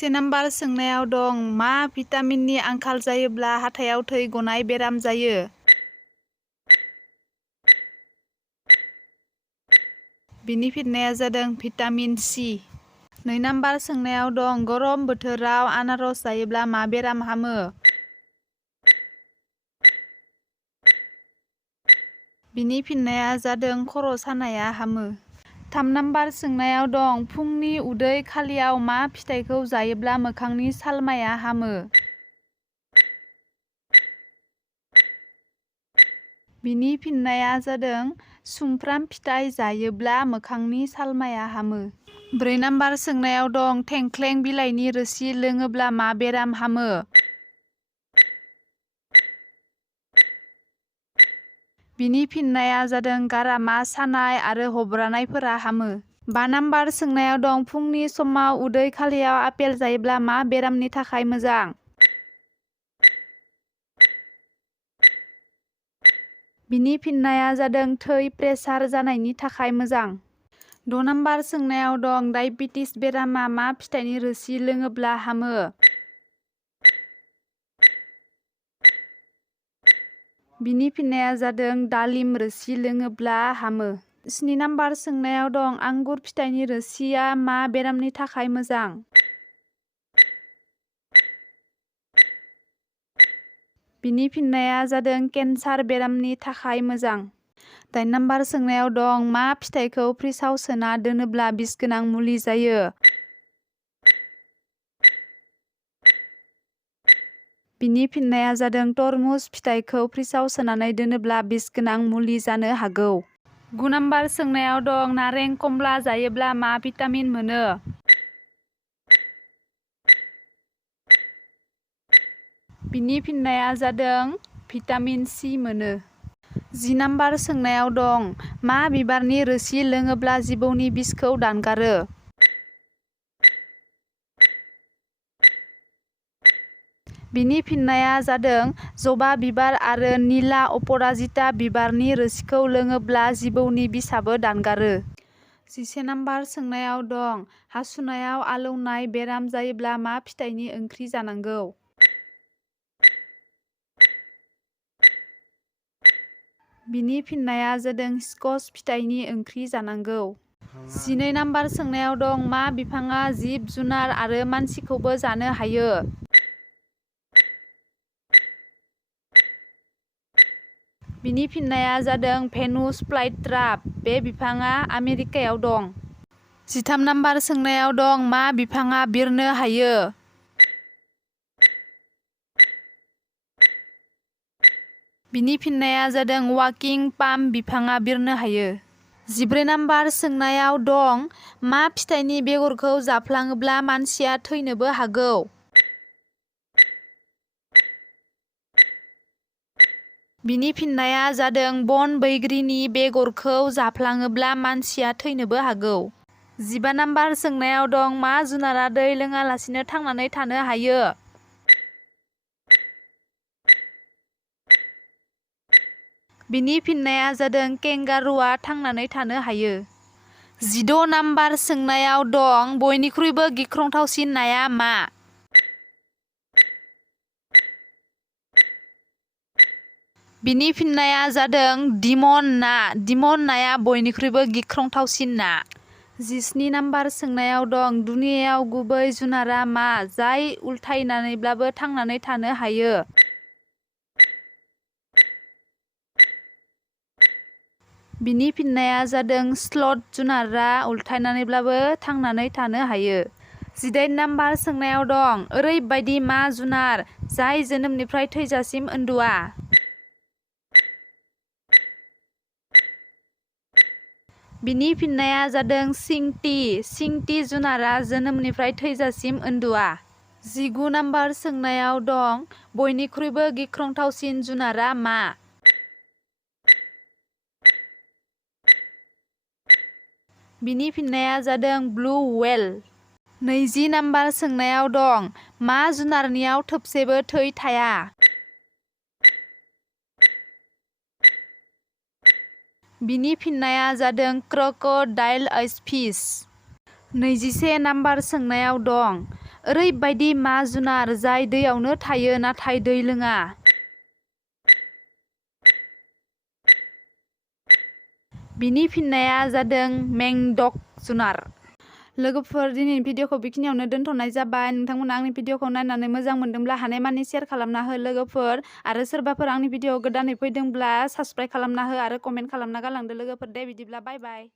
से नाम्बार सोंनायाव दं मा भिटामिननि आंखाल जायोब्ला हाथायाव थै गनाय बेराम जायो? बिनि फिननाया जादों भिटामिन सि। 2 नाम्बार सोंनायाव दं गरम बोथोराव आनारस जायोब्ला मा बेराम हामो? बिनि फिननाया जादों खर' सानाया हामो। 3 नाम्बार सोंनायाव दं फुंनि उदै खालियाव मा फिथाइखौ जायोब्ला मोखांनि सालमाया हामो? बिनि फिननाया जादों सुमफ्राम फिथाइ जायोब्ला मोखांनि सालमाया हामो। 4 नाम्बार सोंनायाव दं थेंख्लें बिलाइनि रोसि लोङोब्ला मा बेराम हामो? बिनि फिननाया जादों गारामा सानाय आरो हब्रानायफोरा हामो। 5 नाम्बार सोंनायाव दं फुंनि समाव उदै खालियाव आपेल जायोब्ला मा बेरामनि थाखाय मोजां? बिनि फिननाया जादों थै प्रेसार जानायनि थाखाय मोजां। 6 नाम्बार सोंनायाव दं डायबेटिस बेरामा मा फिथाइनि रोसि लोङोब्ला हामो? बिनि फिननाया जादों दालिम रोसि लोङोब्ला हामो। 7 नाम्बार सोंनायाव दं आंगुर फिथाइनि रोसिया मा बेरामनि थाखाय मोजां? बिनि फिननाया जादों केन्सार बेरामनि थाखाय मोजां। 8 नाम्बार सोंनायाव दं मा फिथाइखौ फ्रिजआव सोना दोनोब्ला बिसगोनां मुलि जायो? बिनि फिननाया जादों तरमुज फिथाइखौ फ्रिजआव सोनानै दोनोब्ला बिसगोनां मुलि जानो हागौ। 9 नाम्बार सोंनायाव दं नारें कमला जायोब्ला मा भिटामिन मोनो? बिनि फिननाया जादों भिटामिन सि मोनो। 10 नाम्बार सोंनायाव दं मा बिबारनि रोसि लोङोब्ला जिबौनि बिसखौ दानगारो? बिनि फिननाया जादों जबा बिबार आरो निला अपराजिता बिबारनि रोसिखौ लोङोब्ला जिबौनि बिसआबो दानगारो। 11 नाम्बार सोंनायाव दं हासुनायाव आलौनाय बेराम जायोब्ला मा फिथाइनि ओंख्रि जानांगौ? बिनि फिननाया जादों स्कच फिथाइनि ओंख्रि जानांगौ। 12 नाम्बार सोंनायाव दं मा बिफाङा जिब जुनार आरो मानसिखौबो जानो हायो? बिनि फिननाया जादों भेनुस फ्लाइट्राप। बे बिफाङा आमेरिकायाव दं। 13 नाम्बार सोंनायाव दं मा बिफाङा बिरनो हायो? बिनि फिननाया जादों वाकिं पाम बिफाङा बिरनो हायो। 14 नाम्बार सोंनायाव दं मा फिथाइनि बेगरखौ जाफ्लाङोब्ला मानसिया थैनोबो हागौ? बिनि फिननाया जादों बन बैग्रिनि बेगरखौ जाफ्लाङोब्ला मानसिया थैनोबो हागौ। 15 नाम्बार सोंनायाव दं मा जुनारा दै लोङालासिनो थांनानै थानो हायो? बिनि फिननाया जादों केंगारुआ थांनानै थानो हायो। 16 नाम्बार सोंनायाव दं बयनिख्रुइबो गिख्रंथावसिन नाया मा? बिनि फिननाया जादों दिमन ना। दिमन नाया बयनिख्रुइबो गिख्रंथावसिन ना। 17 नाम्बार सोंनायाव दं दुनियायाव गुबै जुनारा मा जाय उल्थायनानैब्लाबो थांनानै थानो हायो? बिनि फिननाया जादों स्लथ जुनारा उल्थायनानैब्लाबो थांनानै थानो हायो। 18 नाम्बार सोंनायाव दं ओरैबायदि मा जुनार जाय जोनोमनिफ्राय थैजासिम उन्दुआ? बिनि फिननाया जादों सिंटि। सिंटि जुनारा जोनोमनिफ्राय थैजासिम उन्दुआ। 19 नाम्बार सोंनायाव दं बयनिख्रुइबो गिख्रंथावसिन जुनारा मा? बिनि फिननाया जादों ब्लु व्हेल। 20 नाम्बार सोंनायाव दं मा जुनारनियाव थोबसेबो थै थाया? बिनि फिननाया जादों क्रकोडाइल फिश। 21 नाम्बार सोंनायाव दं ओरैबायदि मा जुनार जाय दैयावनो थायो नाथाय दै लोङा? बिनि फिननाया जादों मेंढक जुनार। लोगोफोर दिनैनि भिडिअखौ बेखिनियावनो दोनथ'नाय जाबाय। नोंथांमोना आंनि भिडिअखौ नायनानै मोजां मोनदोंब्ला हानायमानि शेयार खालामना हो लोगोफोर। आरो सोरबाफोर आंनि भिडिअ गोदानै फैदोंब्ला साबस्क्राइब खालामना हो आरो कमेन्ट खालामना गालांदो लोगोफोर। दे बिदिब्ला बाय बाय।